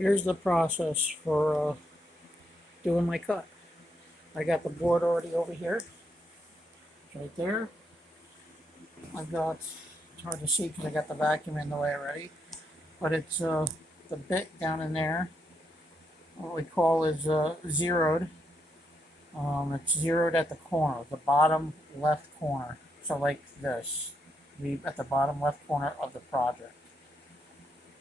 Here's the process for doing my cut. I got the board already over here, right there. I've got, it's hard to see because I got the vacuum in the way already, but it's the bit down in there. What we call is zeroed. It's zeroed at the corner, the bottom left corner. So like this, be at the bottom left corner of the project.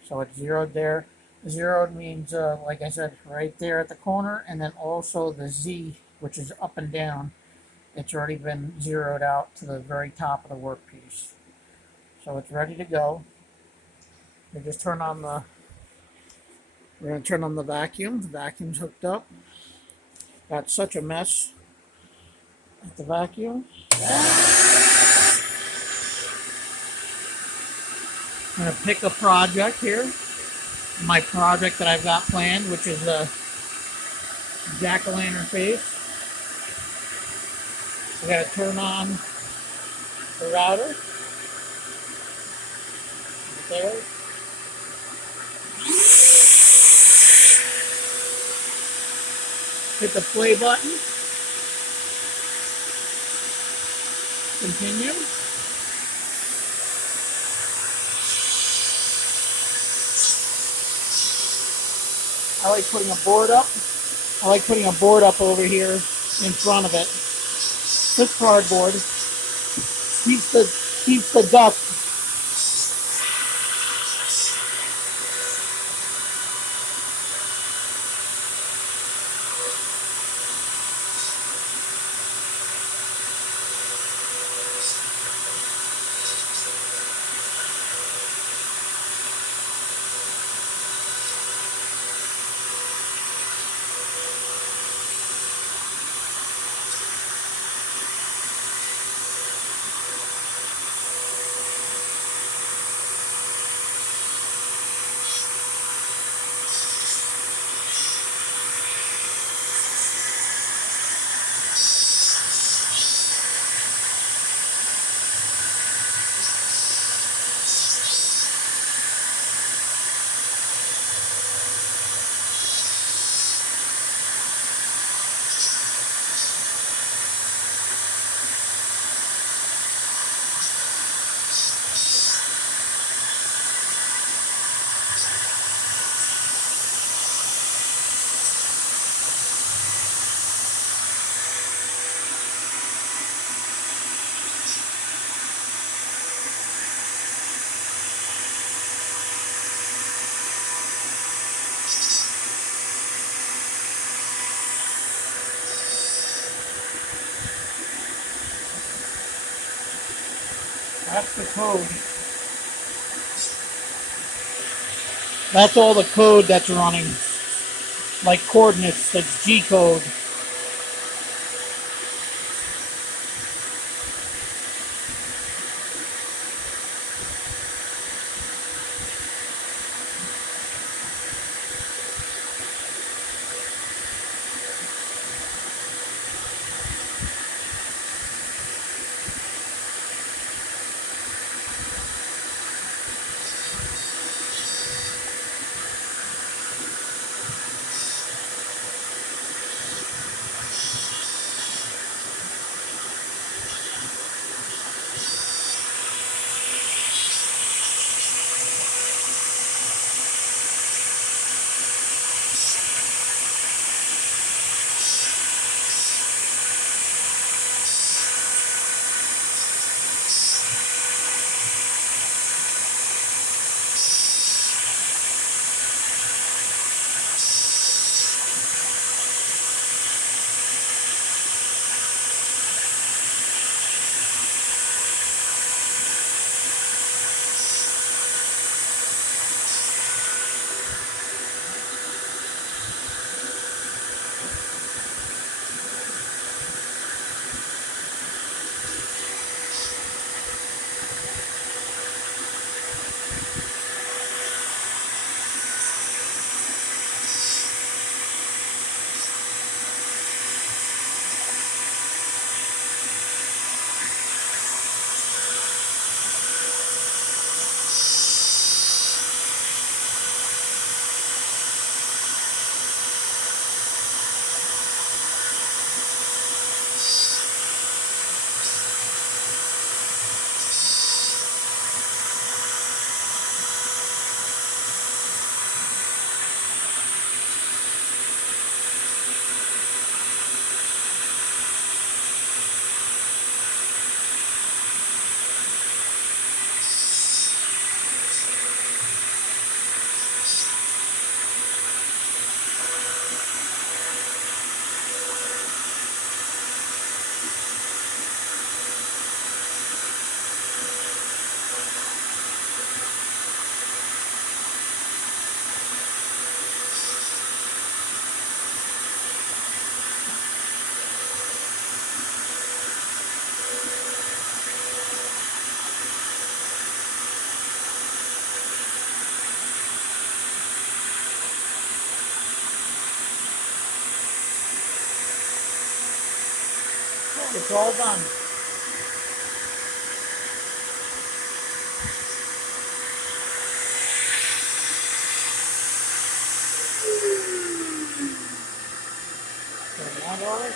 So it's zeroed there. Zeroed means, like I said, right there at the corner, and then also the Z, which is up and down. It's already been zeroed out to the very top of the workpiece. So it's ready to go. We just turn on the, we're going to turn on the vacuum. The vacuum's hooked up. Got such a mess at the vacuum. I'm going to pick a project here. My project that I've got planned, which is a jack-o'-lantern face. We got to turn on the router. Right there. Hit the play button. Continue. I like putting a board up. I like putting a board up over here in front of it. This cardboard keeps the dust. That's the code. That's all the code that's running. Like coordinates, that's G code. It's all done. Turn that on.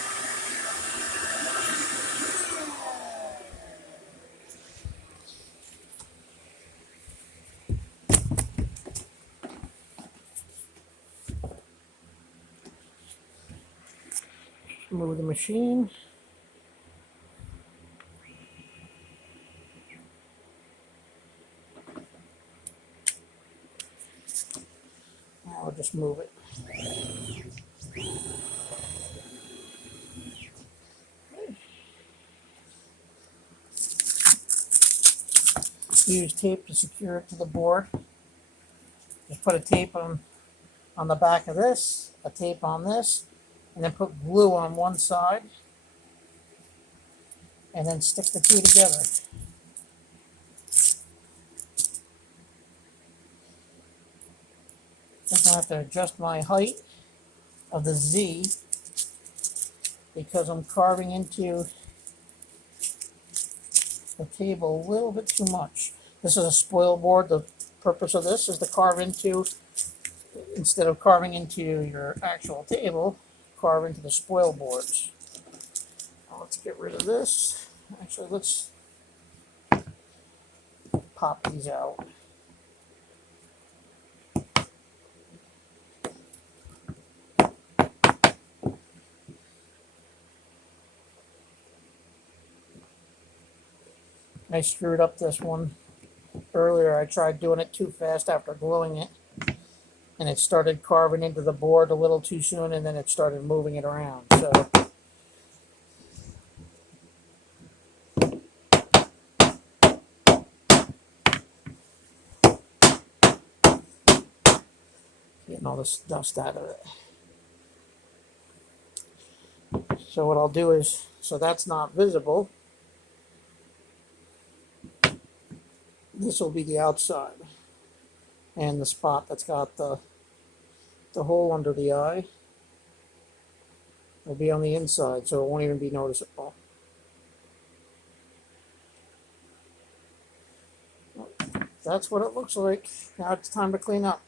Move the machine. Now I'll just move it. Use tape to secure it to the board. Just put a tape on the back of this, a tape on this, and then put glue on one side, and then stick the two together. I'm going to have to adjust my height of the Z because I'm carving into the table a little bit too much. This is a spoil board. The purpose of this is to carve into, instead of carving into your actual table, carve into the spoil boards. Now let's get rid of this. Actually, let's pop these out. I screwed up this one earlier. I tried doing it too fast after gluing it, and it started carving into the board a little too soon, and then it started moving it around. So getting all this dust out of it. So what I'll do is, so that's not visible, this will be the outside, and the spot that's got the hole under the eye will be on the inside, so it won't even be noticeable. That's what it looks like. Now it's time to clean up.